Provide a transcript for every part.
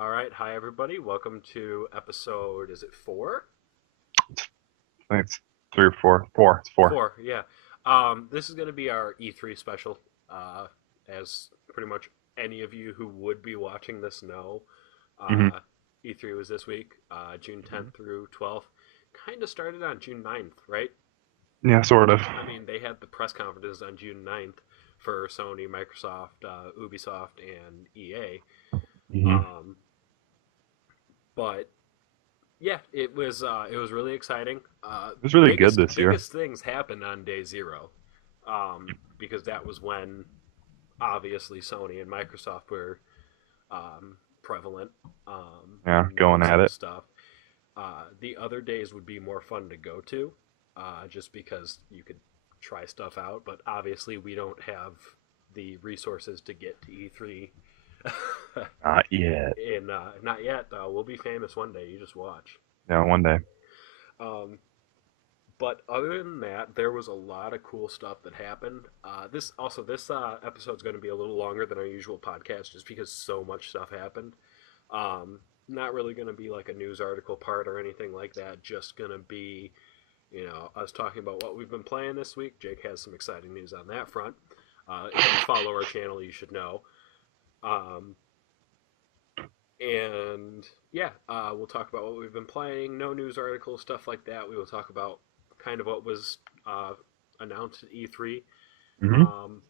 All right, hi everybody. Welcome to episode. Is it four? I think it's three or four. Four. It's four. Four, yeah. This is going to be our E3 special. Uh, as pretty much any of you who would be watching this know, hmm E3 was this week, June hmm 10th through 12th. Kind of started on June 9th, right? Yeah, sort of. I mean, they had the press conferences on June 9th for Sony, Microsoft, Ubisoft, and EA. hmm Um, but yeah, it was really exciting. It was really good Biggest this year. biggest things happened on day zero, because that was when obviously Sony and Microsoft were prevalent Yeah, in going at announcing it. stuff. The other days would be more fun to go to, just because you could try stuff out. But obviously, we don't have the resources to get to E3. Not yet. And not yet. We'll be famous one day. You just watch. Yeah, one day. Um, but other than that, there was a lot of cool stuff that happened. This episode's going to be a little longer than our usual podcast, just because so much stuff happened. Not really going to be like a news article part or anything like that. Just going to be, us talking about what we've been playing this week. Jake has some exciting news on that front. If you follow our channel, you should know. Um, and yeah, we'll talk about what we've been playing. No news articles, stuff like that. We will talk about kind of what was uh, announced at E3. hmm Um,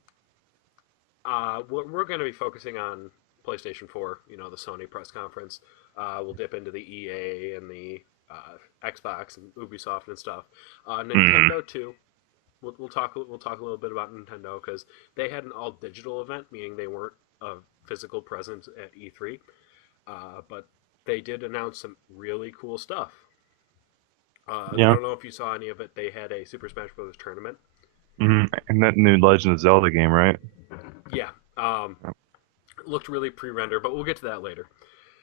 we're going to be focusing on PlayStation 4. The Sony press conference. We'll dip into the EA and the Xbox and Ubisoft and stuff. Mm. Nintendo too. We'll talk a little bit about Nintendo because they had an all digital event, meaning they weren't a physical presence at E3. But they did announce some really cool stuff. I Yeah. don't know if you saw any of it. They had a Super Smash Bros. Tournament. And that new Legend of Zelda game, right? Yeah, looked really pre-rendered, but we'll get to that later.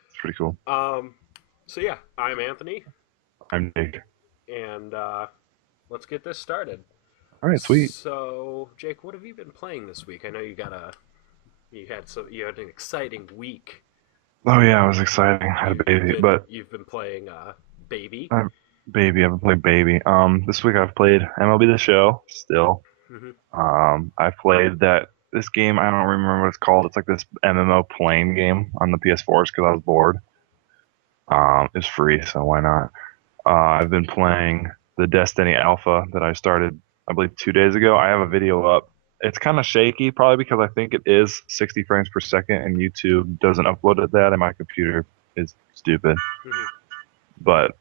It's pretty cool. Um, so yeah, I'm Anthony, I'm Jake. and let's get this started. All right, sweet. So, Jake, what have you been playing this week? I know you had an exciting week. Oh yeah, I was exciting. I had a You've baby, been but you've been playing Baby. I'm baby. I haven't played baby. This week I've played MLB The Show still. Hmm. I played that this game. I don't remember what it's called. It's like this MMO plane game on the PS4s because I was bored. It's free, so why not? I've been playing the Destiny Alpha that I started, I believe, 2 days ago. I have a video up. It's kind of shaky, probably because I think it is 60 frames per second, and YouTube doesn't upload it that, and my computer is stupid. Hmm. But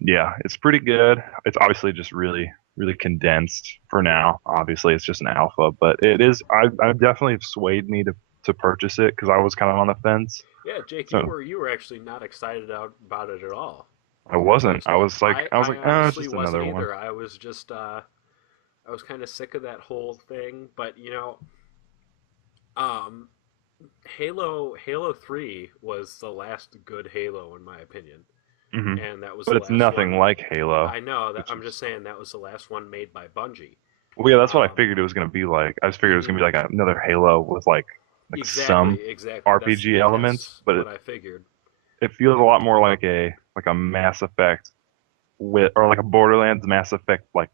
yeah, it's pretty good. It's obviously just really, really condensed for now. Obviously, it's just an alpha, but it is. I definitely swayed me to purchase it because I was kind of on the fence. Yeah, Jake, you So were you were actually not excited about it at all I when it wasn't. first came. I was I like, oh, it's honestly just wasn't another one. either. I was kind of sick of that whole thing, but um, Halo 3 was the last good Halo in my opinion, hmm and that was the But it's last nothing one. like Halo, I know that which I'm is just saying that was the last one made by Bungie. well, yeah, that's what I Um, figured it was gonna be like. I just figured it was mhm. gonna be like another Halo with like some Exactly. RPG elements, That's but what I figured. it feels a lot more like a Mass Effect with or like a Borderlands Mass Effect like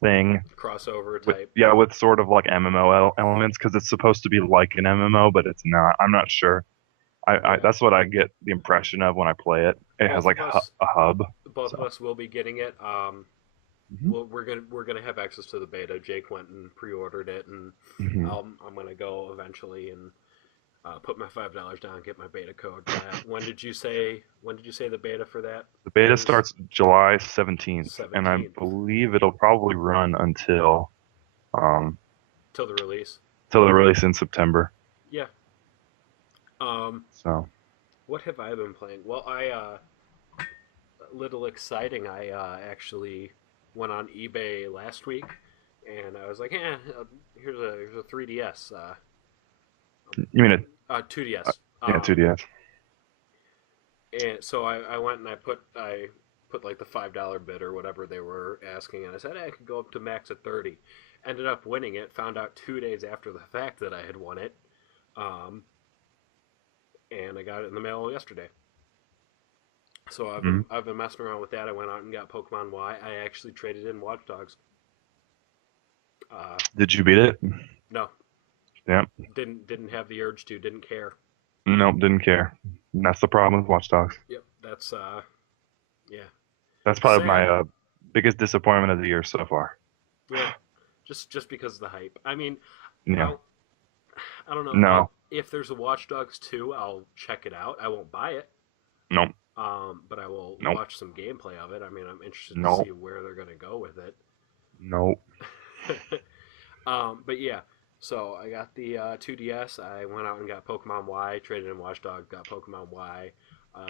thing Crossover with type. yeah with sort of like MMO elements because it's supposed to be like an MMO, but it's not. I'm not sure. I Yeah. that's what I get the impression of when I play it. It has Both like of us a hub. both of So us will be getting it. hmm We're gonna have access to the beta. Jake went and pre-ordered it, and hmm I'm gonna go eventually and put my $5 down, and get my beta code for that. When did you say the beta for that the beta is? starts July 17th, and I 17th believe it'll probably run um till the release. till the release in September. Yeah. Um, So what have I been playing? Well, a little exciting. I actually went on eBay last week, and I was like, here's a 3DS. you mean it? 2DS. Yeah, 2DS. And so I went and I put like the $5 bid or whatever they were asking, and I said, hey, I could go up to max at 30. Ended up winning it. Found out 2 days after the fact that I had won it. Um, and I got it in the mail yesterday. So Mm. I've been messing around with that. I went out and got Pokemon Y. I actually traded in Watch Dogs. Uh, Did you beat it? no, Yep. didn't have the urge to. Didn't care. Nope, didn't care. And that's the problem with Watch Dogs. Yep, that's yeah, That's probably sad. my biggest disappointment of the year so far. Yeah, just because of the hype. I mean, Yeah. I'll I don't know. No. If there's a Watch Dogs 2, I'll check it out. I won't buy it. Nope. But I will Nope. watch some gameplay of it. I mean, I'm interested to see Nope. where they're going to go with it. Nope. But yeah, so I got the 2DS. I went out and got Pokemon Y, traded in Watch Dogs, got Pokemon Y.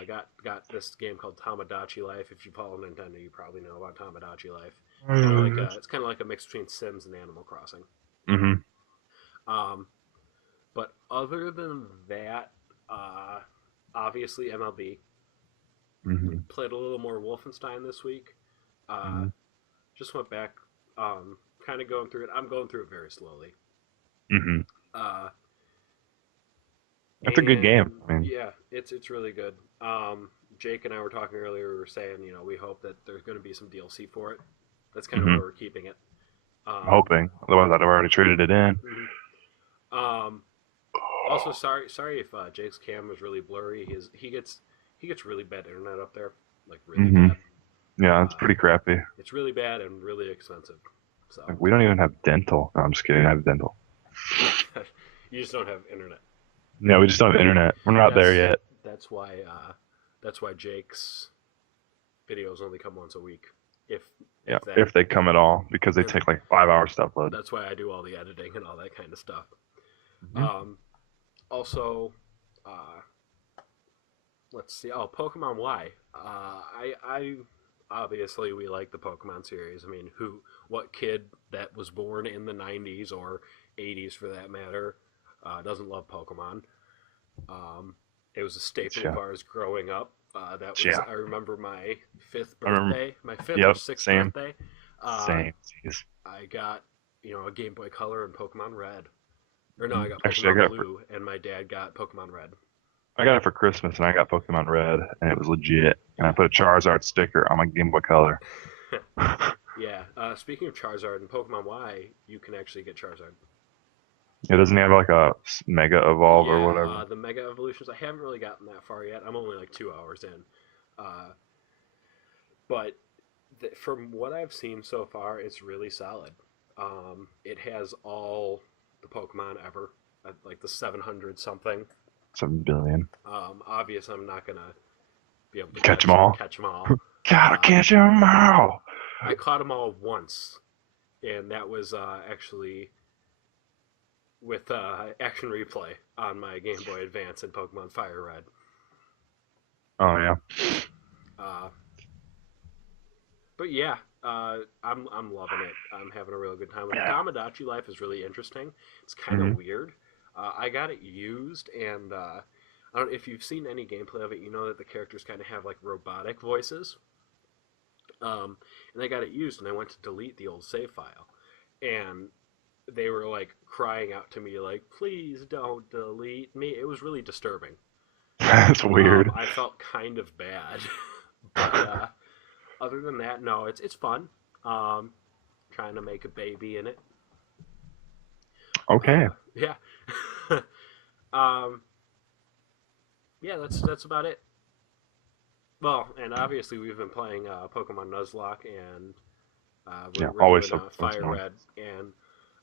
Got this game called Tamagotchi Life. If you follow Nintendo, you probably know about Tamagotchi Life. It's kind of like a mix between Sims and Animal Crossing. Mm-hmm. Um, but other than that, obviously MLB. Mm-hmm. Played a little more Wolfenstein this week. Uh, Mm-hmm. just went back, kind of going through it. I'm going through it very slowly. Mm-hmm. Uh, It's a good game. and I mean, yeah, it's really good. Jake and I were talking earlier. We were saying, we hope that there's going to be some DLC for it. That's kind of mm-hmm. where we're keeping it. I'm hoping. Otherwise, I'd have already traded it in. Mm-hmm. Also, sorry if Jake's cam was really blurry. He gets really bad internet up there, like really Mm-hmm. bad. Yeah, it's pretty crappy. It's really bad and really expensive. So Like, we don't even have dental. No, I'm just kidding. I have dental. you just don't have internet. No, we just don't have internet. We're not there That's yet. that's why Jake's videos only come once a week, if Yeah, if that. if they come at all, because they take like 5 hours to upload. That's why I do all the editing and all that kind of stuff. Mhm. Um, also, uh, let's see. Oh, Pokemon Y. I obviously we like the Pokemon series. I mean, what kid that was born in the '90s or '80s for that matter doesn't love Pokemon? It was a staple of Yeah, ours growing up. That was yeah. I remember my fifth I remember. birthday, my fifth or Yep, sixth same, birthday. Uh, same. Jeez. I got a Game Boy Color and Pokemon Red. Or no, I Mhm. got Actually, Pokemon Blue, and my dad got Pokemon Red. I got it for Christmas, and I got Pokemon Red, and it was legit. And I put a Charizard sticker on my Game Boy Color. Yeah. Speaking of Charizard and Pokemon Y, you can actually get Charizard. It doesn't have like a Mega Evolve or Yeah, whatever. the Mega Evolutions. I haven't really gotten that far yet. I'm only like 2 hours in. Uh, but from what I've seen so far, it's really solid. It has all the Pokemon ever, like the 700 something. 7 billion. Obvious, I'm not gonna be able to Catch them all. catch them all. Gotta Uh, catch them all. I caught them all once, and that was actually with Action Replay on my Game Boy Advance and Pokemon Fire Red. Oh yeah. Uh, but yeah, I'm loving it. I'm having a real good time with it. Yeah. Tamagotchi Life is really interesting. It's kind of Mhm. weird. I got it used, and I don't know if you've seen any gameplay of it. You know that the characters kind of have like robotic voices. And I got it used, and I went to delete the old save file, and they were like crying out to me like, "Please don't delete me." It was really disturbing. That's weird. I felt kind of bad, but other than that, no, it's fun. Um, Trying to make a baby in it. Okay. Yeah, um, yeah, that's about it. Well, and obviously we've been playing Pokemon Nuzlocke, and Yeah. we're Always doing so fun Fire song. Red, and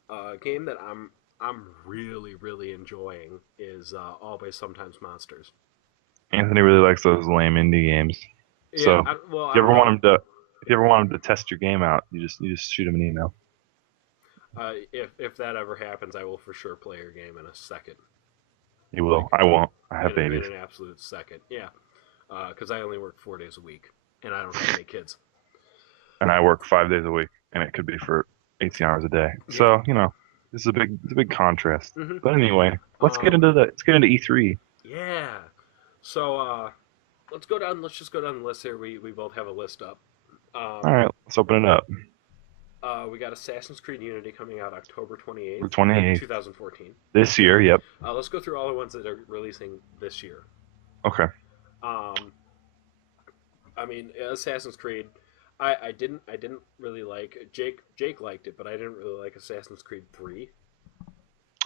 a game that I'm really enjoying is Always Sometimes Monsters. Anthony really likes those lame indie games. Yeah, So well, if I you don't ever want know. him to, if you ever want him to test your game out, you just shoot him an email. If that ever happens, I will for sure play your game in a second, He like will. I won't. I have in babies, an absolute second. Yeah, because I only work 4 days a week, and I don't have any kids. and I work 5 days a week, and it could be for 18 hours a day. Yeah. So this is a big contrast. Hmm. But anyway, Um. let's get into E3. Yeah. So let's go down. Let's just go down the list here. We both have a list up. All Um. right, let's open it up. We got Assassin's Creed Unity coming out October 28th, 28th 2014. this year. Yep. Let's go through all the ones that are releasing this year. Okay. Um, I mean, Assassin's Creed. I didn't really like Jake liked it, but I didn't really like Assassin's Creed 3.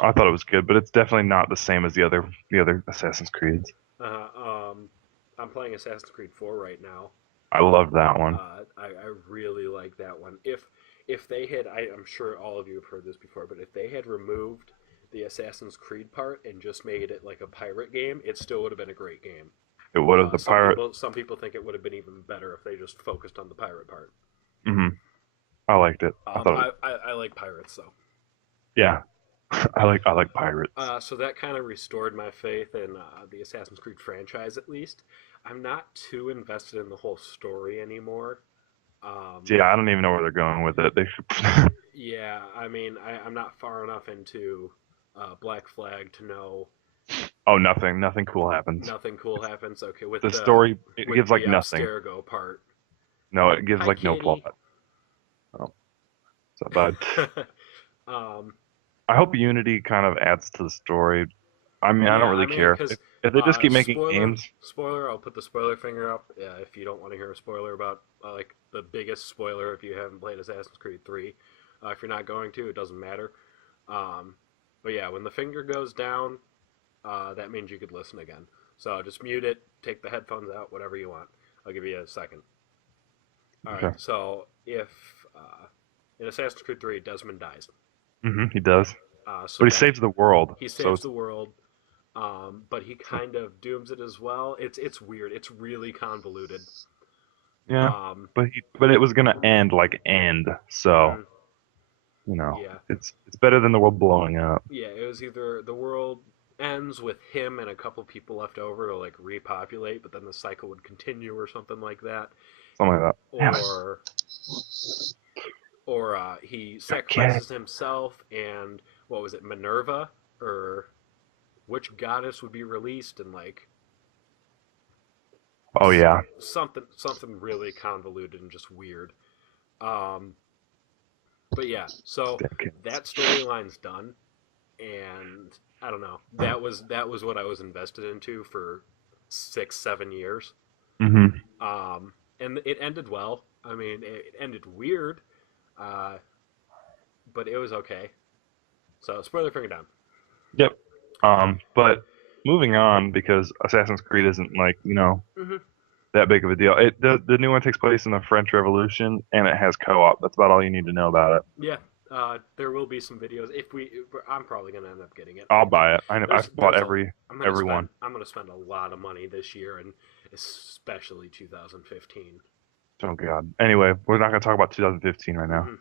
I thought it was good, but it's definitely not the same as the other Assassin's Creeds. Uh, um, I'm playing Assassin's Creed 4 right now. I loved that one. I really like that one. If they had, I'm sure all of you have heard this before, but if they had removed the Assassin's Creed part and just made it like a pirate game, it still would have been a great game. It would have the pirate. Some people think it would have been even better if they just focused on the pirate part. Hmm. I liked it. I thought. I like pirates though. Yeah. I like pirates. So that kind of restored my faith in the Assassin's Creed franchise. At least I'm not too invested in the whole story anymore. Yeah, I don't even know where they're going with it. They should. Yeah, I mean, I'm not far enough into Black Flag to know Oh, nothing cool happens. nothing cool happens. Okay, The story it with gives the like nothing. Abstergo part. No, it gives Hi, like no plot. kitty. Oh, so bad. um, I hope Unity kind of adds to the story. I mean, I don't yeah, I really mean, care because if they just keep making spoiler, games. spoiler. I'll put the spoiler finger up. Yeah, if you don't want to hear a spoiler about like the biggest spoiler, if you haven't played Assassin's Creed 3, if you're not going to, it doesn't matter. Um, but yeah, when the finger goes down, that means you could listen again. So just mute it, take the headphones out, whatever you want. I'll give you a second. All right. Okay. So if in Assassin's Creed 3, Desmond dies, He does, so but he that saves the world. he So saves the world, but he kind of dooms it as well. It's weird. It's really convoluted. yeah, Um, but it was gonna end. So mhm, yeah, it's better than the world blowing up. yeah. It was either the world ends with him and a couple people left over to like repopulate, but then the cycle would continue or something like that, Something like that. Damn it. or he Get it. sacrifices himself and what was it, Minerva or which goddess would be released and like Oh yeah. something really convoluted and just weird. Um, but yeah, so Damn kids. that storyline's done, and I don't know. That was what I was invested into for 6 7 years. Hmm. And it ended well. I mean, it ended weird, uh, but it was okay. So spoiler finger down. Yep. But moving on because Assassin's Creed isn't like Hmm. that big of a deal. The new one takes place in the French Revolution and it has co-op. That's about all you need to know about it. Yeah, there will be some videos. If we, I'm probably gonna end up getting it. I'll buy it. I know I've bought There's a. every one. I'm gonna spend a lot of money this year, and especially 2015. Oh God. Anyway, we're not gonna talk about 2015 right now. Hmm.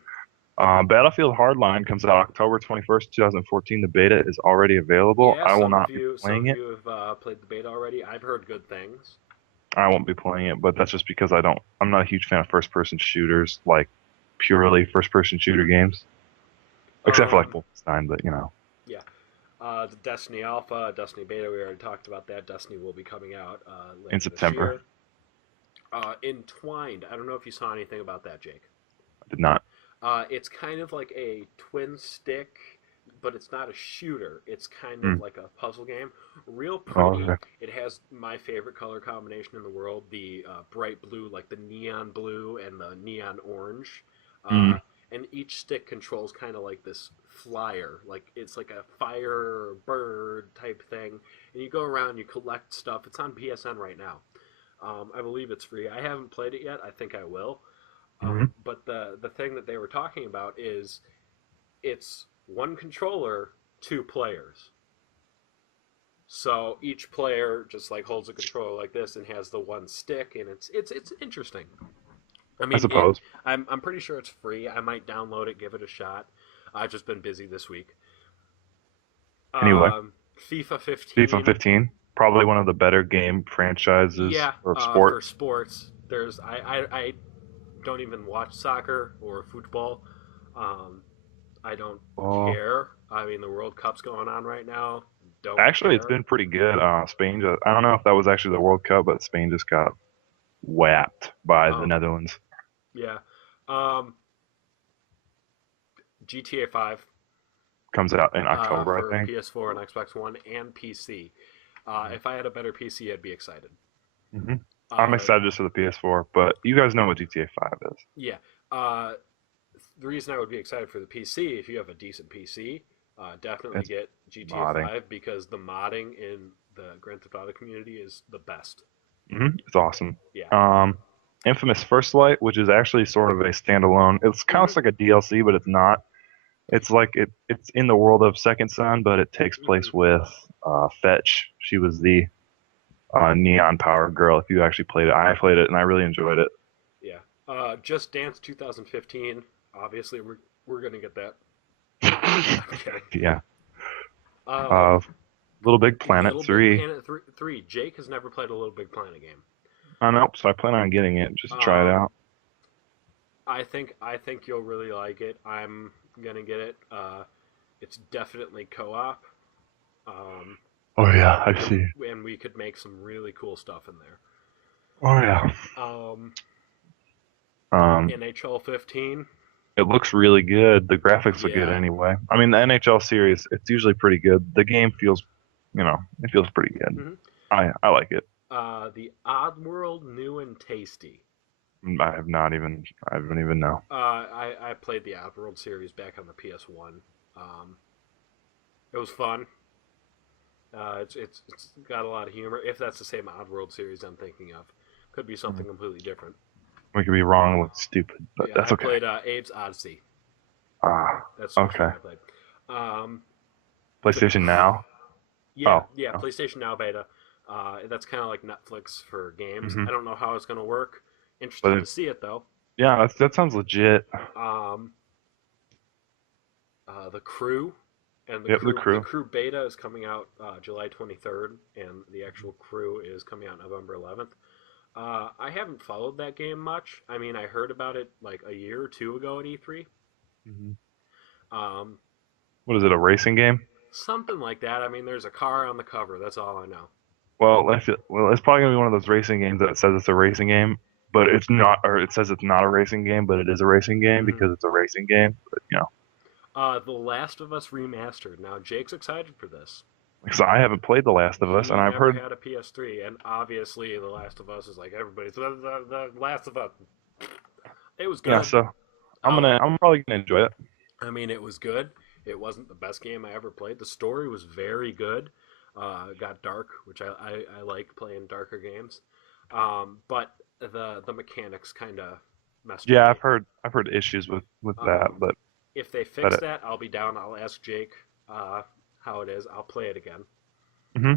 Battlefield Hardline comes out October 21st, 2014. The beta is already available. Yeah, I will not be some playing of it. you have played the beta already. I've heard good things. I won't be playing it, but that's just because I'm not a huge fan of first-person shooters, like purely first-person shooter games, except for like Um, Wolfenstein. But yeah, the Destiny Alpha, Destiny Beta. We already talked about that. Destiny will be coming out in later this September, year. Entwined. I don't know if you saw anything about that, Jake. I did not. It's kind of like a twin stick, but it's not a shooter. It's kind of Hmm. like a puzzle game. Real Oh, pretty. okay. It has my favorite color combination in the world: the bright blue, like the neon blue, and the neon orange. Hmm. Uh, and each stick controls kind of like this flyer, like it's like a fire bird type thing. And you go around, you collect stuff. It's on PSN right now. I believe it's free. I haven't played it yet. I think I will. Hmm. But the thing that they were talking about is it's one controller, two players. So each player just like holds a controller like this and has the one stick, and it's interesting. I I mean, suppose. I'm pretty sure it's free. I might download it, give it a shot. I've just been busy this week. Anyway, FIFA FIFA 15. 15, probably one of the better game franchises Yeah, of for sport. sports, there's I don't even watch soccer or football. Um, I don't Oh, care. I mean, the World Cup's going on right now. Don't actually, it's care. been pretty good. Spain just, I don't know if that was actually the World Cup, but Spain just got whacked by the Oh, Netherlands. yeah. Um, GTA 5 Comes out in October, I for think. PS4 and Xbox One and PC. If I had a better PC, I'd be excited. Hmm. I'm Uh, excited just for the PS4, but you guys know what GTA 5 is. yeah. Uh, the reason I would be excited for the PC, if you have a decent PC, definitely It's get GTA modding. 5 because the modding in the Grand Theft Auto community is the best. It's awesome. Yeah. Um, Infamous First Light, which is actually sort of a standalone. It's kind of Hmm. like a DLC, but it's not. It's like it's in the world of Second Son, but it takes Hmm. place with Fetch. She was the neon powered girl. If you actually played it, I played it and I really enjoyed it. Yeah. Just Dance 2015. Obviously, we're gonna get that. I'm kidding. Yeah. Um, Uh, Little Big Planet Little Big 3. Planet 3. Jake has never played a Little Big Planet game. I know, so I plan on getting it just to try it Um, out. I think you'll really like it. I'm gonna get it. It's definitely co-op. Um, Oh yeah, I and see. and we could make some really cool stuff in there. Oh yeah. Um, Um, NHL 15. it looks really good. The graphics look good Yeah. anyway. I mean, the NHL series, it's usually pretty good. The game feels, it feels pretty good. Hmm. I like it. The Oddworld New and Tasty. I don't even know. I played the Oddworld series back on the PS1. Um, it was fun. It's got a lot of humor. If that's the same Oddworld series I'm thinking of, could be something completely different. We could be wrong and look stupid, but Yeah, that's I okay. played Abe's Odyssey. Ah, That's the one okay. I played. Um, the PlayStation Now? yeah, Oh, yeah, oh. PlayStation Now beta. That's kind of like Netflix for games. Hmm. I don't know how it's going to work. But Interested to see it though. yeah, that sounds legit. Um, the Crew and Yep, the the crew. Crew beta is coming out July 23rd, and the actual Crew is coming out November 11th. I haven't followed that game much. I mean, I heard about it like a year or two ago at E3. Hmm. Um, What is it, a racing game? Something like that. I mean, there's a car on the cover. That's all I know. Well, it's probably gonna be one of those racing games that says it's a racing game, but it's not, or it says it's not a racing game, but it is a racing game Hmm. because it's a racing game. But The Last of Us remastered. Now, Jake's excited for this. because I haven't played The Last of Us, and He I've never heard, had a PS3, and obviously, The Last of Us is like everybody's the Last of Us. It was yeah. good. So I'll, I'm probably gonna enjoy it. I mean, it was good. It wasn't the best game I ever played. The story was very good. It got dark, which I like playing darker games. But the mechanics kind of messed with Yeah, me. I've heard issues with that, Um, but if they that fix that, I'll be down. I'll ask Jake how it is. I'll play it again. hmm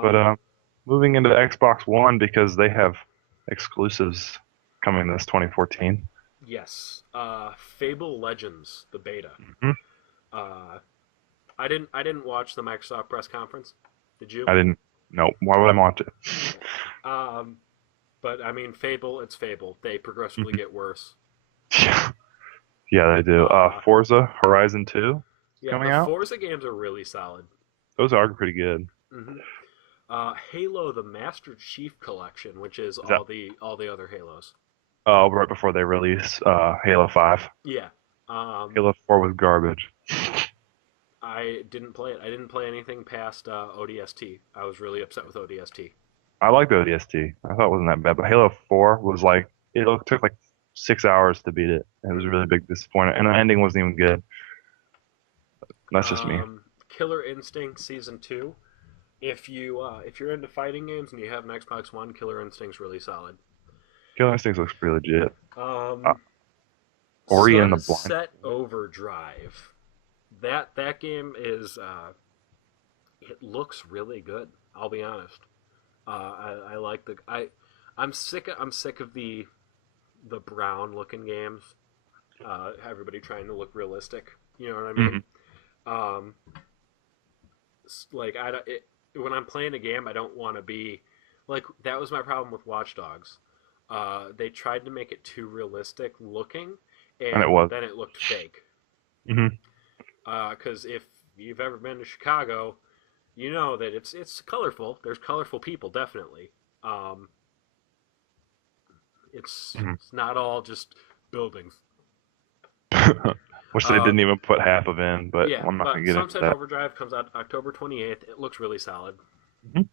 But Um, moving into Xbox One because they have exclusives coming this 2014. yes, Fable Legends, the beta. Hmm. Uh, I didn't watch the Microsoft press conference. Did you? I didn't. No, why would I want it? Um, but I mean, Fable, it's Fable. They progressively get worse. Yeah, yeah, they do. Uh, Forza Horizon 2 is yeah, coming the out. Forza games are really solid. Those are pretty good. Hmm. Halo: The Master Chief Collection, which is Is that all the other Halos. right before they release Halo 5? Yeah. Um, Halo 4 was garbage. I didn't play it. I didn't play anything past ODST. I was really upset with ODST. I liked ODST. I thought it wasn't that bad, but Halo 4 was like took like 6 hours to beat it. It was a Hmm. really big disappointment, and the ending wasn't even good. That's just me. Killer Instinct Season 2. If you're into fighting games and you have an Xbox One, Killer Instinct's really solid. Killing Instincts looks pretty legit. Uh, Um, Ori and the Blind. Sunset Overdrive. That game is it looks really good. I'll be honest. I like I'm sick of the brown looking games. Everybody trying to look realistic. You know what I mean? Mhm. Um, like when I'm playing a game, I don't want to be like that was my problem with Watch Dogs. They tried to make it too realistic looking, And it and was. then it looked fake. Hmm. Because if you've ever been to Chicago, you know that it's colorful. There's colorful people, definitely. Um, it's Hmm. it's not all just buildings. Wish they Uh, didn't even put half of in, but yeah, I'm not gonna but get into Sunset that. Overdrive comes out October 28th. It looks really solid. Mhm.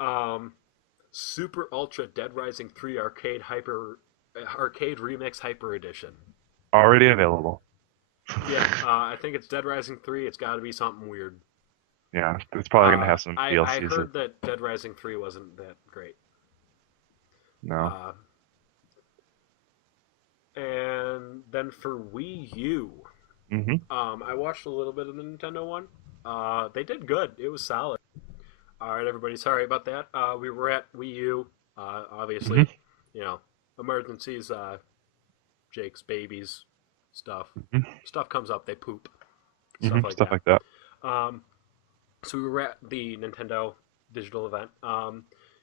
Um, Super Ultra Dead Rising 3 Arcade Remix Hyper Edition. Already available. Yeah, I think it's Dead Rising 3. It's got to be something weird. Yeah, it's probably gonna have some I DLCs. heard that Dead Rising 3 wasn't that great. No. Uh, and then for Wii U, Hmm. I watched a little bit of the Nintendo one. They did good. It was solid. All right, everybody. Sorry about that. We were at Wii U. Hmm. Obviously, you know, emergencies. Jake's babies, stuff. Hmm. Stuff comes up. They poop. Stuff Hmm. like Stuff that. like that. Um, so we were at the Nintendo digital event.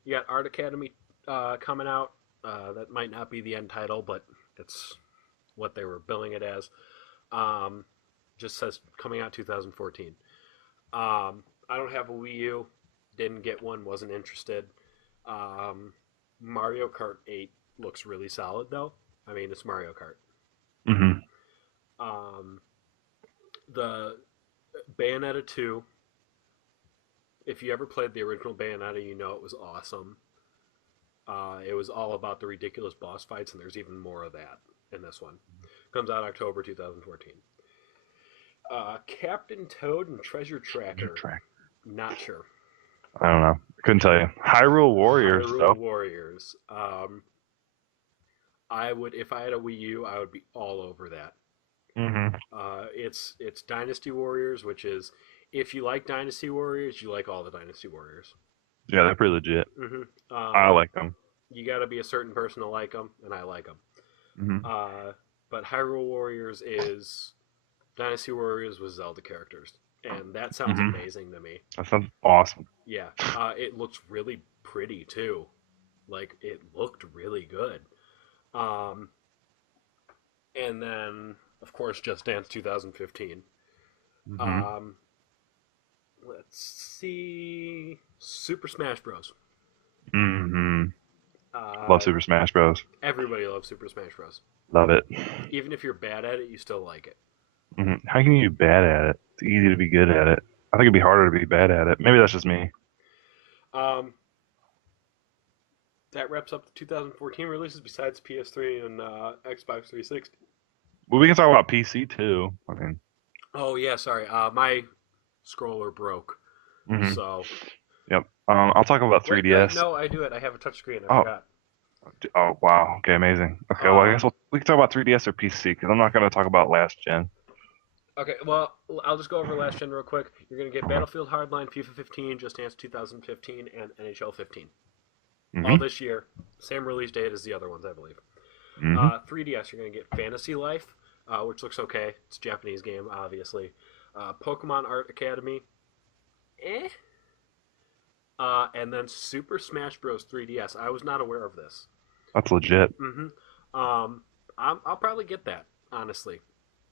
You got Art Academy coming out. That might not be the end title, but it's what they were billing it as. Um, just says coming out 2014. I don't have a Wii U. Didn't get one. Wasn't interested. Um, Mario Kart 8 looks really solid, though. I mean, it's Mario Kart. Hmm. Um, the Bayonetta 2. If you ever played the original Bayonetta, you know it was awesome. It was all about the ridiculous boss fights, and there's even more of that in this one. Comes out October 2014. Captain Toad and Treasure Tracker. Track. Not sure. I don't know. Couldn't tell you. Hyrule Warriors Hyrule though. Warriors. I would, if I had a Wii U, I would be all over that. Hmm. It's Dynasty Warriors, which is if you like Dynasty Warriors, you like all the Dynasty Warriors. Yeah, they're pretty legit. I Um, like them. you got to be a certain person to like them, and I like them. Hmm. But Hyrule Warriors is Dynasty Warriors with Zelda characters, and that sounds Hmm. amazing to me. That sounds awesome. Yeah, it looks really pretty too. Like it looked really good. Um, and then of course Just Dance 2015. Hmm. Um, let's see, Super Smash Bros. Hmm. Love Uh, Super Smash Bros. Everybody loves Super Smash Bros. Love it. Even if you're bad at it, you still like it. How can you be bad at it? It's easy to be good at it. I think it'd be harder to be bad at it. Maybe that's just me. Um, that wraps up the 2014 releases besides PS3 and Xbox 360. Well, we can talk about PC too. I mean, Oh yeah, sorry. My scroller broke. hmm So yep. I'll talk about wait, 3DS. no, I do it. I have a touchscreen. I Oh, forgot. oh, wow. Okay, amazing. Okay, well, I guess Um, we can talk about 3DS or PC because I'm not going to talk about last gen. okay, well, I'll just go over last gen real quick. You're gonna get Okay. Battlefield Hardline, FIFA 15, Just Dance 2015, and NHL 15. All Hmm. this year, same release date as the other ones, I believe. Hmm. 3DS, you're gonna get Fantasy Life, which looks okay. It's a Japanese game, obviously. Pokemon Art Academy, eh. And then Super Smash Bros. 3DS. I was not aware of this. That's legit. Um, I'll probably get that, honestly,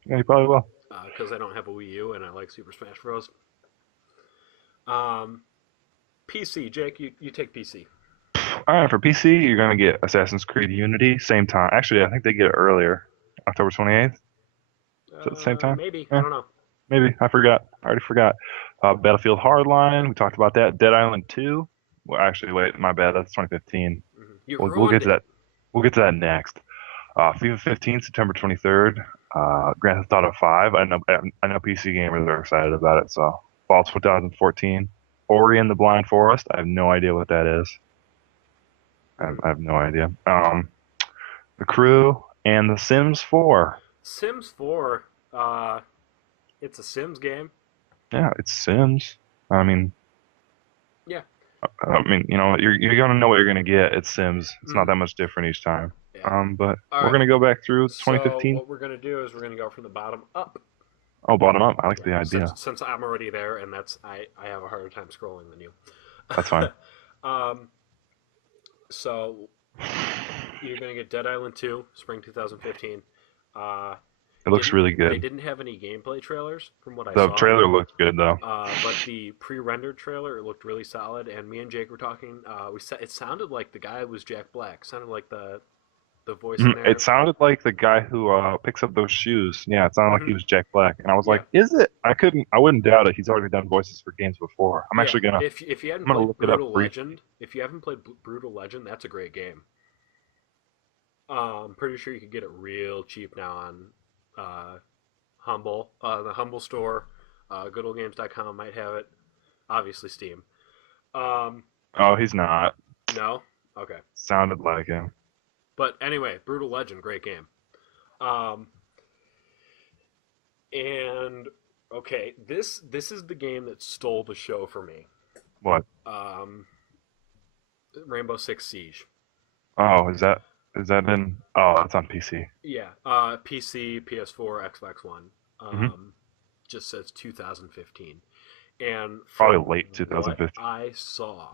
Yeah, you probably will. because I don't have a Wii U and I like Super Smash Bros. Um, PC, Jake, you take PC. All right, for PC, you're going to get Assassin's Creed Unity, same time. Actually, I think they get it earlier, October 28th. Is it the same time? Maybe, I Yeah, don't know. maybe. I forgot. I already forgot. Battlefield Hardline, we talked about that. Dead Island 2. Well, actually, wait, my bad. That's 2015. You We'll get ruined to it. that. We'll get to that next. FIFA 15, September 23rd. Grand Theft Auto 5. I know PC gamers are excited about it. So fall 2014. Ori and the Blind Forest. I have no idea what that is. I have no idea. The Crew and The Sims 4. Sims 4. Uh, it's a Sims game. Yeah, it's Sims. I mean, Yeah. you're gonna know what you're gonna get. It's Sims. It's not Mm, that much different each time. yeah. But All we're right. gonna go back through So 2015. what we're gonna do is we're gonna go from the bottom up. Oh, bottom up. I like Yeah. the idea. Since I'm already there, and I have a harder time scrolling than you. That's fine. um. So you're gonna get Dead Island 2, spring 2015. Uh, It looks really they good. didn't have any gameplay trailers from what I The saw. trailer looked good though. But the pre-rendered trailer it looked really solid, and me and Jake were talking. It sounded like the guy was Jack Black. Sounded like the the voice in It there. sounded like the guy who picks up those shoes. Yeah, it sounded like Hmm. he was Jack Black, and I was Yeah, like, "Is it?" I wouldn't doubt it. He's already done voices for games before. yeah. If you hadn't I'm gonna played look it up Brutal briefly. Legend, if you haven't played Brutal Legend, that's a great game. I'm pretty sure you could get it real cheap now on the Humble store. GoodOldGames.com might have it. Obviously, Steam. Um, Oh, he's not. no, okay. Sounded like him. But anyway, Brutal Legend, great game. Um, and okay, this is the game that stole the show for me. What? Um, Rainbow Six Siege. Oh, is that in? Oh, it's on PC. Yeah, PC, PS4, Xbox One. Hmm. Um, just says 2015. And Probably from late what 2015. I saw,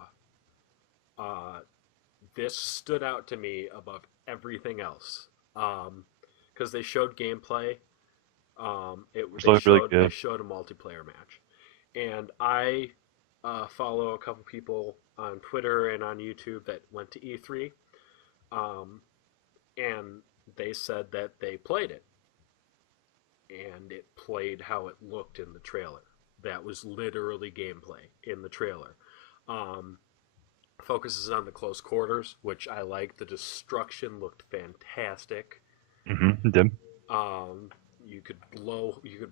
uh, this stood out to me above everything else. Because they showed gameplay. Which They looked really showed good. a multiplayer match, and I follow a couple people on Twitter and on YouTube that went to E3, um, and they said that they played it, and it played how it looked in the trailer. That was literally gameplay in the trailer. Um, Focuses on the close quarters, which I like. The destruction looked fantastic. Did. Um, you could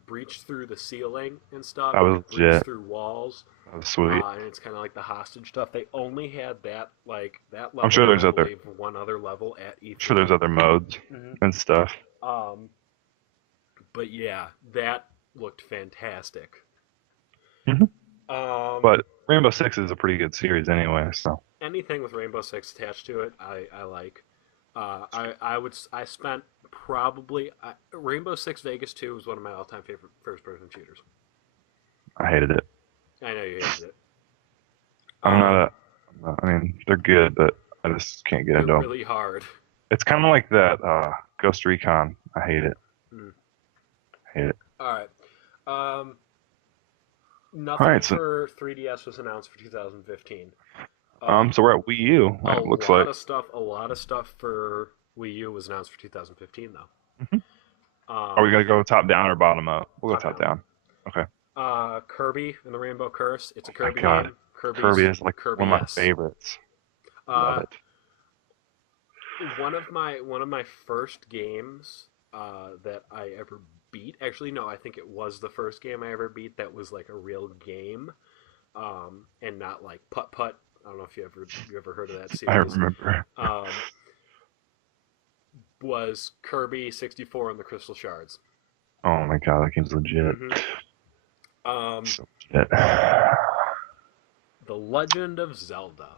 breach through the ceiling and stuff. That You was could breach legit. through walls, That was sweet. and it's kind of like the hostage stuff. They only had that I'm level sure and there's I other. believe one other level at I'm sure E3. there's other modes Mm-hmm. and stuff. Um, but yeah, that looked fantastic. Hmm. Um, But Rainbow Six is a pretty good series anyway. So Anything with Rainbow Six attached to it, I like. I spent probably Rainbow Six Vegas 2 was one of my all time favorite first person shooters. I hated it. I know you hated it. I'm not Um, a. I mean, they're good, but I just can't get they're into them. really hard. It's kind of like that Ghost Recon. I hate it. Mm. Hate it. All right. Um, All Nothing right, so for 3DS was announced for 2015. so we're at Wii U. A It looks like. lot of stuff for Wii U was announced for 2015 though. Mhm. Are we gonna go top down or bottom up? We'll go Top top down. down. Okay. Kirby and the Rainbow Curse. It's a Oh my Kirby God, game. Kirby Kirby's is like Kirby, one of my yes. favorites. Love Uh, it. one of my first games that I ever beat. Actually, no, I think it was the first game I ever beat that was like a real game, and not like putt putt. I don't know if you ever heard of that I series. remember. Um, was Kirby 64 and the Crystal Shards. Oh my God, that game's legit. Hmm. Um, So legit. the Legend of Zelda.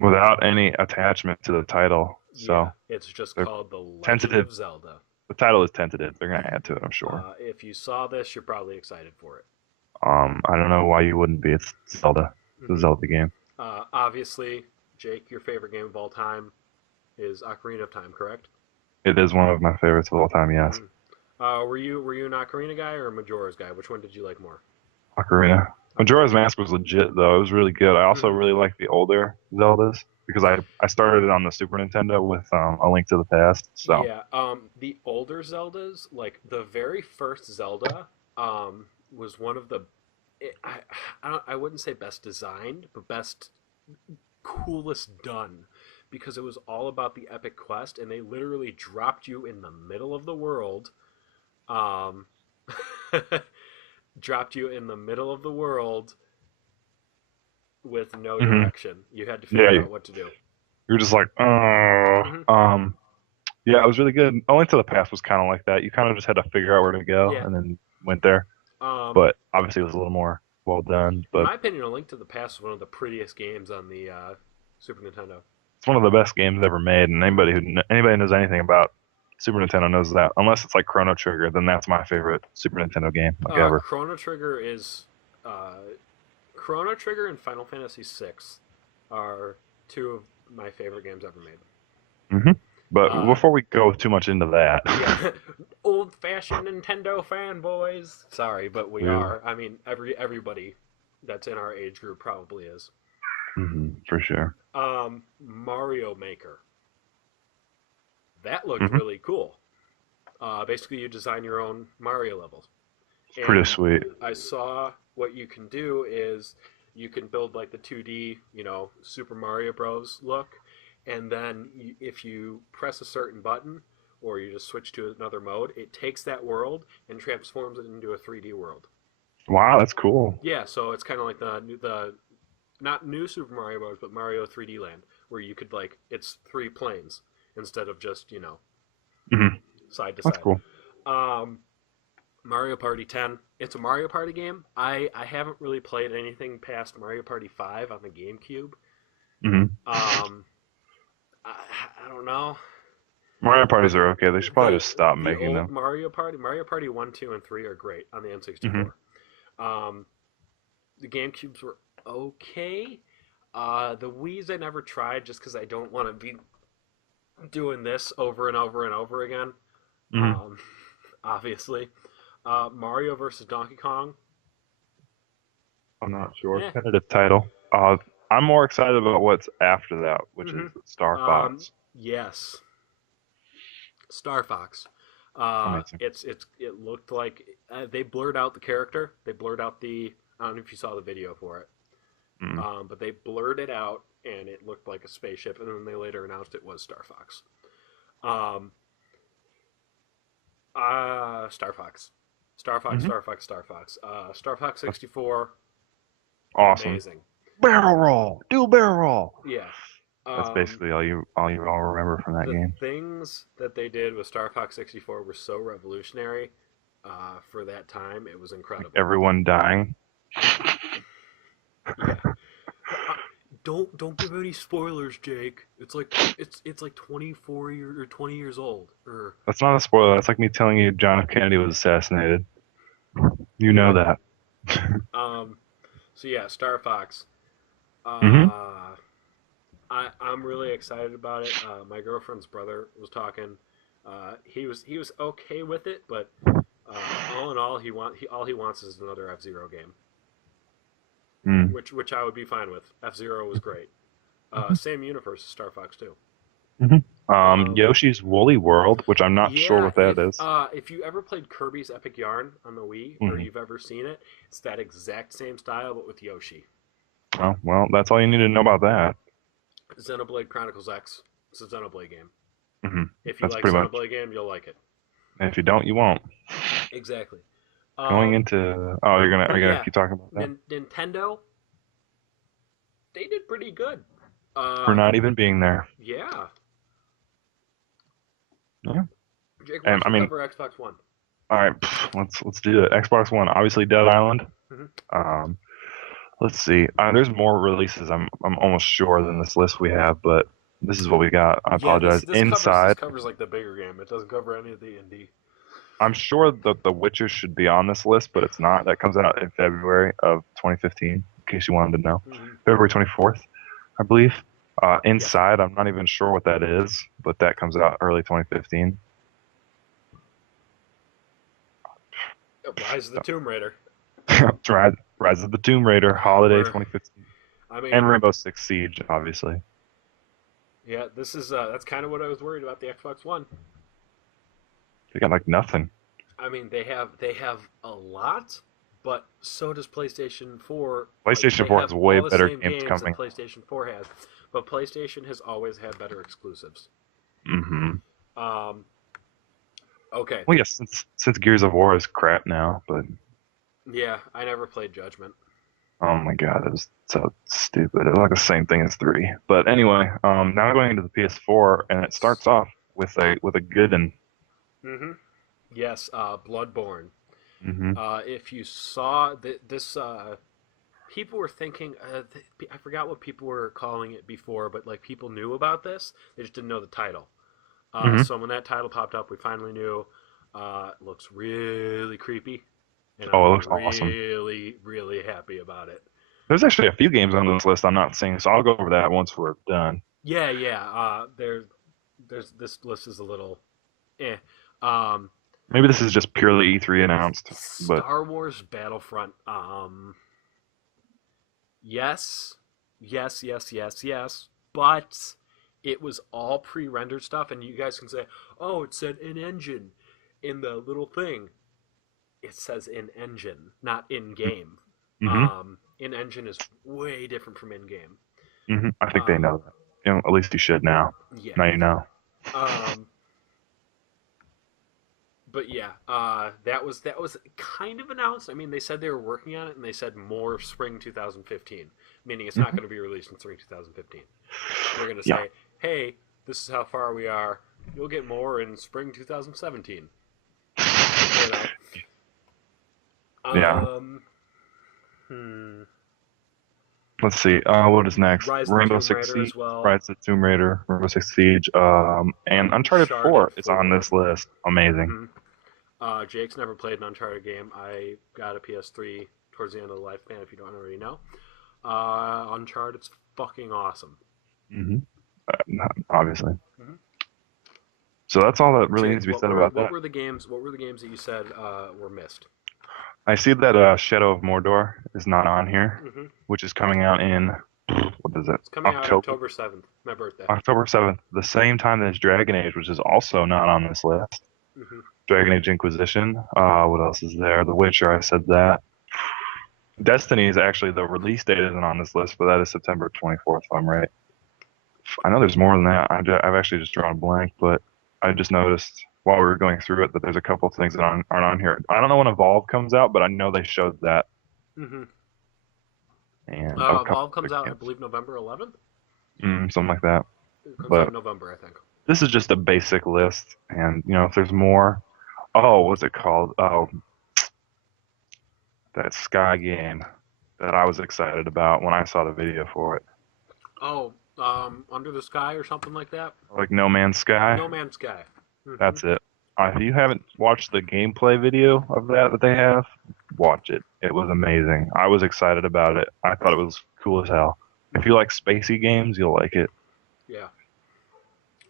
Without any attachment to the title, Yeah, so it's just they're called The Legend tentative. of Zelda. The title is tentative. They're gonna add to it, I'm sure. If you saw this, you're probably excited for it. I don't know why you wouldn't be. It's Zelda. It's a Hmm. Zelda game. Obviously, Jake, your favorite game of all time is Ocarina of Time, correct? It is one of my favorites of all time. Yes, Mm. Were you an Ocarina guy or a Majora's guy? Which one did you like more? Ocarina. Majora's Ocarina. Mask was legit though. It was really good. I also Hmm. really like the older Zeldas because I started it on the Super Nintendo with A Link to the Past. So Yeah. The older Zeldas, like the very first Zelda, was one of the, I wouldn't say best designed, but best coolest done because it was all about the epic quest and they literally dropped you in the middle of the world. Um, dropped you in the middle of the world with no hmm direction. You had to yeah, figure out what to do. you're just like oh. Hmm. Yeah, it was really good. A Link to the Past was kind of like that. You kind of just had to figure out where to go Yeah. and then went there. Um, But obviously, it was a little more well done. in But my opinion, A Link to the Past is one of the prettiest games on the Super Nintendo. it's one of the best games ever made, and anybody who knows anything about Super Nintendo knows that. Unless it's like Chrono Trigger, then that's my favorite Super Nintendo game like ever. Uh, Chrono Trigger and Final Fantasy VI are two of my favorite games ever made. hmm But Uh, before we go too much into that, yeah, old fashioned Nintendo fanboys. Sorry, but we we, are. I mean, everybody that's in our age group probably is. for sure. Mario Maker. That looked Hmm. really cool. Basically, you design your own Mario levels. It's pretty And sweet. I saw what you can do is you can build like the 2D, Super Mario Bros. Look, and then if you press a certain button or you just switch to another mode, it takes that world and transforms it into a 3D world. Wow, that's cool. Yeah, so it's kind of like the not new Super Mario Bros. But Mario 3D Land, where you could like it's three planes instead of just Hmm. side to That's side. cool. Um, Mario Party 10. It's a Mario Party game. I haven't really played anything past Mario Party 5 on the GameCube. Hmm. Um, I, I don't know. Mario parties are okay. They should probably the just stop the making old them. Mario Party 1, 2, and 3 are great on the Hmm. N64. Um, the GameCubes were okay. The Wii's I never tried just because I don't want to be doing this over and over and over again. Hmm. Um, obviously, Mario versus Donkey Kong. I'm not sure. Eh. Tentative title. I'm more excited about what's after that, which is Star Um, Fox. yes, Star Fox. Amazing. It looked like they blurred out the character. They blurred out the. I don't know if you saw the video for it, Mm. but they blurred it out, and it looked like a spaceship. And then they later announced it was Star Fox. Um, Star Fox, Star Fox, Hmm. Star Fox, Star Fox. Star Fox That's 64, awesome. amazing. Barrel roll. Do a barrel roll. Yeah. That's Um, basically all remember from that the game. things that they did with Star Fox 64 were so revolutionary for that time. It was Like incredible. everyone dying. Yeah. Uh, don't give any spoilers, Jake. It's like 24 or 20 years old. Or That's not a spoiler. That's like me telling you John F. Kennedy was assassinated. You know anyway. that. Um. So yeah, Star Fox. Hmm. I'm really excited about it. My girlfriend's brother was talking. He was okay with it, but all in all, all he wants is another F Zero game, Mm. which I would be fine with. F Zero was great. Hmm. Same universe as Star Fox too. Hmm. Um, Yoshi's Woolly World, which I'm not sure yeah, what that is. if you ever played Kirby's Epic Yarn on the Wii, or Hmm. you've ever seen it, it's that exact same style but with Yoshi. Oh, well, that's all you need to know about that. Xenoblade Chronicles X. It's a Xenoblade game. Hmm. If you That's like pretty much. Xenoblade game, you'll like it. And if you don't, you won't. Exactly. Going Um, into oh, are but you gonna yeah, keep talking about that Nintendo, they did pretty good. for Uh, not even being there? yeah. Yeah. Jake, why And don't I you mean, cover Xbox One? all right, let's do it. Xbox One, obviously Dead Island. Mm-hmm. Um, let's see. There's more releases. I'm almost sure than this list we have, but this is what we got. I Yeah, this apologize. this covers this Inside, covers like the bigger game. It doesn't cover any of the indie. I'm sure that The Witcher should be on this list, but it's not. That comes out in February of 2015, in case you wanted to know. Mm-hmm. February 24th, I believe. Yes. Inside, I'm not even sure what that is, but that comes out early 2015. Rise of the Tomb Raider. Rise of the Tomb Raider, holiday Where 2015, I and mean, Rainbow Six Siege, obviously. yeah, this is that's kind of what I was worried about the Xbox One. They got like nothing. I mean, they have a lot, but so does PlayStation 4. Like PlayStation they 4 have has way all the better same games games that coming. PlayStation 4 has, but PlayStation has always had better exclusives. Hmm. Um, okay, Well, yes, since Gears of War is crap now, but yeah, I never played Judgment. oh my god, it was so stupid. It was like the same thing as 3. But anyway, now going into the PS4, and it starts off with a good and Mm-hmm. Yes, Bloodborne. hmm If you saw this, people were thinking. I forgot what people were calling it before, but like people knew about this. They just didn't know the title. hmm So when that title popped up, we finally knew. It looks really creepy, and Oh, it I'm looks awesome. really, really happy about it. There's actually a few games on this list I'm not seeing, so I'll go over that once we're done. Yeah, yeah. There's this list is a little, eh. Um, Maybe this is just purely E3 announced, but Star Wars Battlefront. Yes, yes, yes, yes, yes. But it was all pre-rendered stuff, and you guys can say, "Oh, it said in engine in the little thing." It says in engine, not in game. Mm-hmm. In engine is way different from in game. Mm-hmm. I think they Um, know that. At least you should now. yeah. Now you know. Um, but yeah, that was kind of announced. I mean, they said they were working on it, and they said more spring 2015, meaning it's not Hmm. going to be released in spring 2015. They're going to Yeah. say, "Hey, this is how far we are. You'll get more in spring 2017." You know. Yeah. Um. Hmm. Let's see. What is next? Rise of the Rainbow Tomb Six Raider Siege, as well. Rise of the Tomb Raider, Rainbow Six Siege, and Uncharted Uncharted 4 is on 4. this list. Amazing. Mm-hmm. Jake's never played an Uncharted game. I got a PS3 towards the end of the lifespan, if you don't already know. Uncharted's fucking awesome. Hmm. Obviously. Mm-hmm. So that's all that really Jake, needs to be said about what that. were the games? What were the games that you said were missed? I see that Shadow of Mordor is not on here, Mm-hmm. which is coming out in what is it? It's coming out October October 7th, my birthday. October 7th, the same time as Dragon Age, which is also not on this list. Mm-hmm. Dragon Age Inquisition. What else is there? The Witcher. I said that. Destiny is actually the release date isn't on this list, but that is September 24th, if I'm right. I know there's more than that. I've actually just drawn a blank, but I just noticed while we were going through it that there's a couple of things that aren't on here. I don't know when Evolve comes out, but I know they showed that Mm-hmm. and a couple Evolve comes other out, I games, believe, November 11th. something like that. It comes out But in November, I think. this is just a basic list, and if there's more, oh, what's it called? Oh, that Sky game that I was excited about when I saw the video for it, Oh, Under the Sky or something like that. like No Man's Sky. No Man's Sky. Mm-hmm. That's it. If you haven't watched the gameplay video of that they have, watch it. It was amazing. I was excited about it. I thought it was cool as hell. If you like spacey games, you'll like it. Yeah.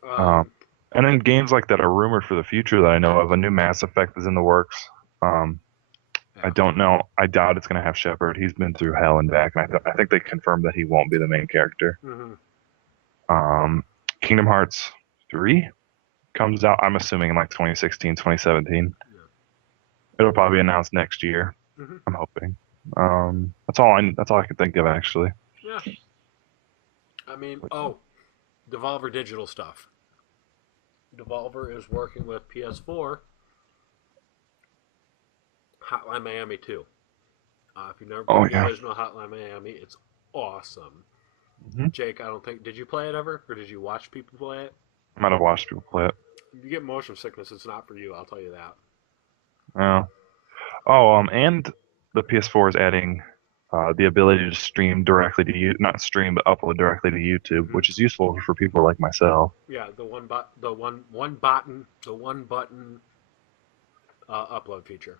Um, Um, and then games like that are rumored for the future that I know of. A new Mass Effect is in the works. I yeah. don't know. I doubt it's going to have Shepard. He's been through hell and back, and I think they confirmed that he won't be the main character. Mm-hmm. Um, Kingdom Hearts 3 comes out, I'm assuming, in like 2016, 2017. Yeah. It'll probably be announced next year. Mm-hmm. I'm hoping. That's all I can think of actually. Yeah. I mean, Devolver Digital stuff. Devolver is working with PS4 Hotline Miami 2. If you've never Oh played the yeah. original Hotline Miami, it's awesome. Hmm. Jake, I don't think. Did you play it ever? Or did you watch people play it? I might have watched people play it. If you get motion sickness, it's not for you, I'll tell you that. Yeah. Oh, and the PS4 is adding the ability to stream directly to you, not stream, but upload directly to YouTube, Mm-hmm. which is useful for people like myself. Yeah, the one button upload feature.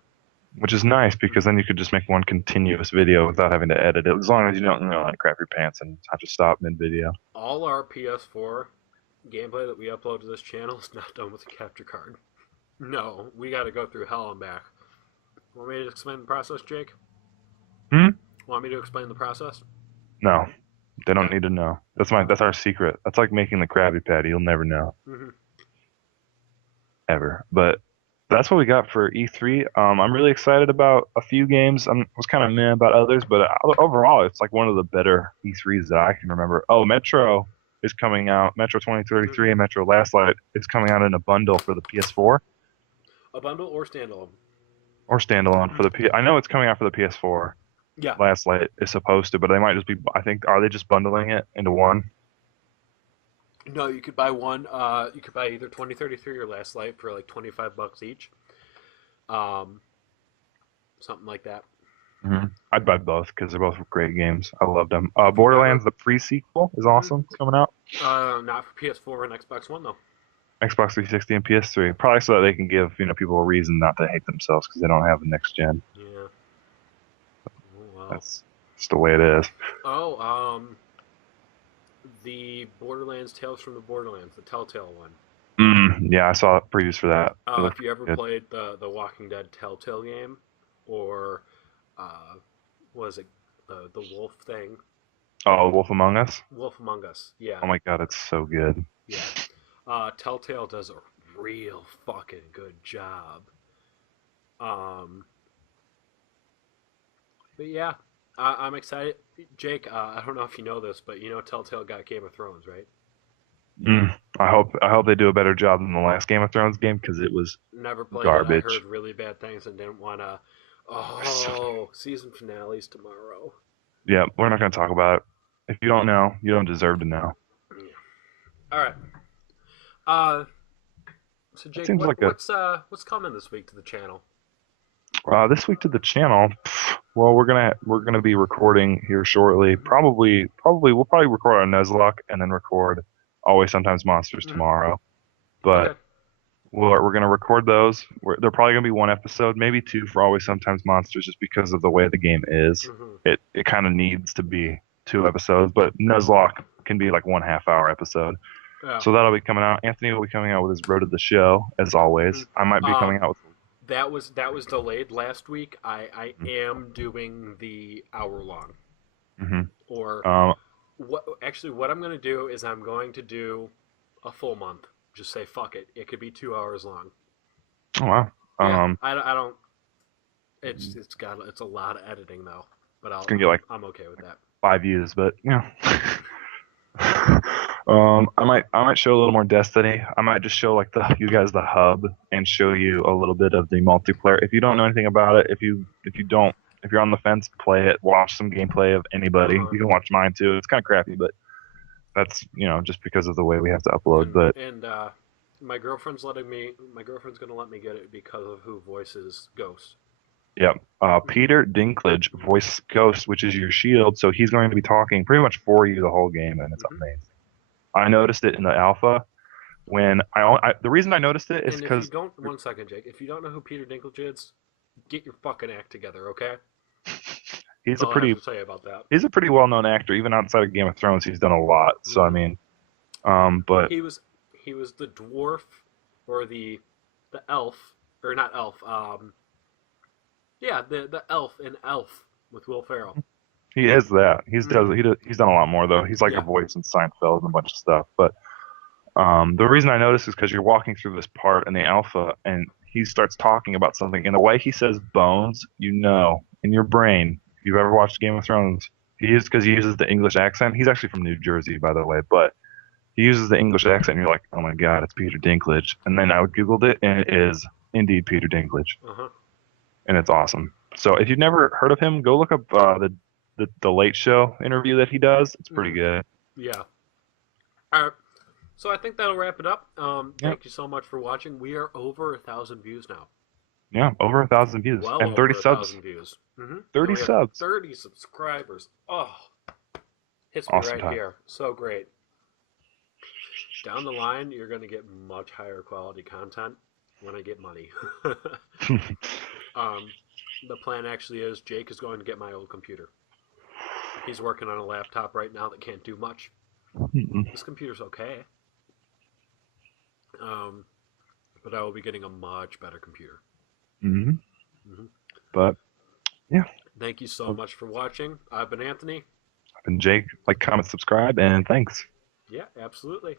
Which is nice because Mm-hmm. then you could just make one continuous video without having to edit it, as long as you don't, like crap your pants and have to stop mid video. All our PS4 gameplay that we upload to this channel is not done with a capture card. No, we got to go through hell and back. Want me to explain the process, Jake? Hmm? Want me to explain the process? No, they don't Okay. need to know. That's our secret. That's like making the Krabby Patty. You'll never know Mm-hmm. ever. But that's what we got for E3. I'm really excited about a few games. I was kind of meh about others, but overall, it's like one of the better E3s that I can remember. Oh, Metro is coming out. Metro Mm-hmm. 2033 and Metro Last Light is coming out in a bundle for the PS4 A bundle or standalone? or standalone for the P. I know it's coming out for the PS4. Yeah. Last Light is supposed to, but they might just be. I think are they just bundling it into one? No, you could buy one. You could buy either 2033 or Last Light for like $25 each. Um, Something like that. I'd buy both because they're both great games. I loved them. If you've never, Borderlands, the pre-sequel, is Mhm. awesome. It's coming out. Not for PS4 and Xbox One though. Xbox 360 and PS3, probably so that they can give people a reason not to hate themselves because they don't have the next gen. Yeah. Oh, well. That's just the way it is. Oh, the Borderlands Tales from the Borderlands, the Telltale one. Yeah, I saw previews for that. It looked If you ever good. played the Walking Dead Telltale game, or was it the Wolf thing? Oh, Wolf Among Us. Wolf Among Us. Yeah, Oh my god, it's so good. yeah. Telltale does a real fucking good job. Um, but yeah, I'm excited. Jake, I don't know if you know this, but you know Telltale got Game of Thrones, right? I hope they do a better job than the last Game of Thrones game because it was Never played it. I heard garbage. really bad things and didn't want to. So, Oh, season finales tomorrow. yeah, we're not gonna talk about it. If you don't know, you don't deserve to know. Yeah. All right. Uh, so It Jake, seems like a what's coming this week to the channel? this week to the channel. Well, we're gonna be recording here shortly. Mm-hmm. Probably we'll probably record on Nuzlocke and then record Always Sometimes Monsters Mm-hmm. tomorrow. But Okay. we're gonna record those. They're probably gonna be one episode, maybe two for Always Sometimes Monsters, just because of the way the game is. Mm-hmm. It kind of needs to be two episodes, but Nuzlocke can be like 1/2 hour episode. Yeah. So that'll be coming out. Anthony will be coming out with his Road to the Show, as always. I might Mm-hmm. be coming out with. That was delayed last week. I am doing the hour long. Mm-hmm. Or Um, what I'm going to do is I'm going to do a full month. Just say fuck it. It could be 2 hours long. oh wow. Yeah, Um, I don't. It's a lot of editing though, but it's gonna get like I'm okay with that. 5 views, but yeah. I might show a little more Destiny. I might just show like you guys the hub and show you a little bit of the multiplayer. If you don't know anything about it, if you're on the fence, play it. Watch some gameplay of anybody. Uh-huh. You can watch mine too. It's kind of crappy, but that's just because of the way we have to upload. But And my girlfriend's gonna let me get it because of who voices Ghost. yeah, Peter Dinklage voice Ghost, which is your shield. So he's going to be talking pretty much for you the whole game, and it's Mm-hmm. amazing. I noticed it in the alpha when the reason I noticed it is And if you because don't, one second, Jake, if you don't know who Peter Dinklage is, get your fucking act together, okay? he's That's a all I have pretty to say about that. he's a pretty well known actor. Even outside of Game of Thrones, he's done a lot. So I Mm-hmm. mean, but He was the dwarf or the elf or not elf. Yeah, the elf in Elf with Will Ferrell. he is that. Mm-hmm. He's done a lot more though. He's like a Yeah. voice in Seinfeld and a bunch of stuff. But the reason I noticed is because you're walking through this part in the alpha, and he starts talking about something, and the way he says bones, in your brain, if you've ever watched Game of Thrones, because he uses the English accent. He's actually from New Jersey, by the way, but he uses the English accent, and you're like, oh my god, it's Peter Dinklage. And then I googled it, and it is indeed Peter Dinklage, Uh huh. and it's awesome. So if you've never heard of him, go look up the Late Show interview that he does. It's pretty Mm-hmm. good. Yeah. All right. So I think that'll wrap it up. Yep. Thank you so much for watching. We are over 1,000 views now. Yeah, over 1,000 views Well and 30 over a subs. thousand views. Mm-hmm. 30 we have subs. 30 subscribers. Oh, hits me Awesome right time. here. So great. Down the line, you're going to get much higher quality content when I get money. The plan actually is Jake is going to get my old computer. He's working on a laptop right now that can't do much. This computer's okay. But I will be getting a much better computer. hmm Mm-hmm. But yeah, Thank you so much for watching. I've been Anthony. I've been Jake. Like, comment, subscribe, and thanks. Yeah, absolutely.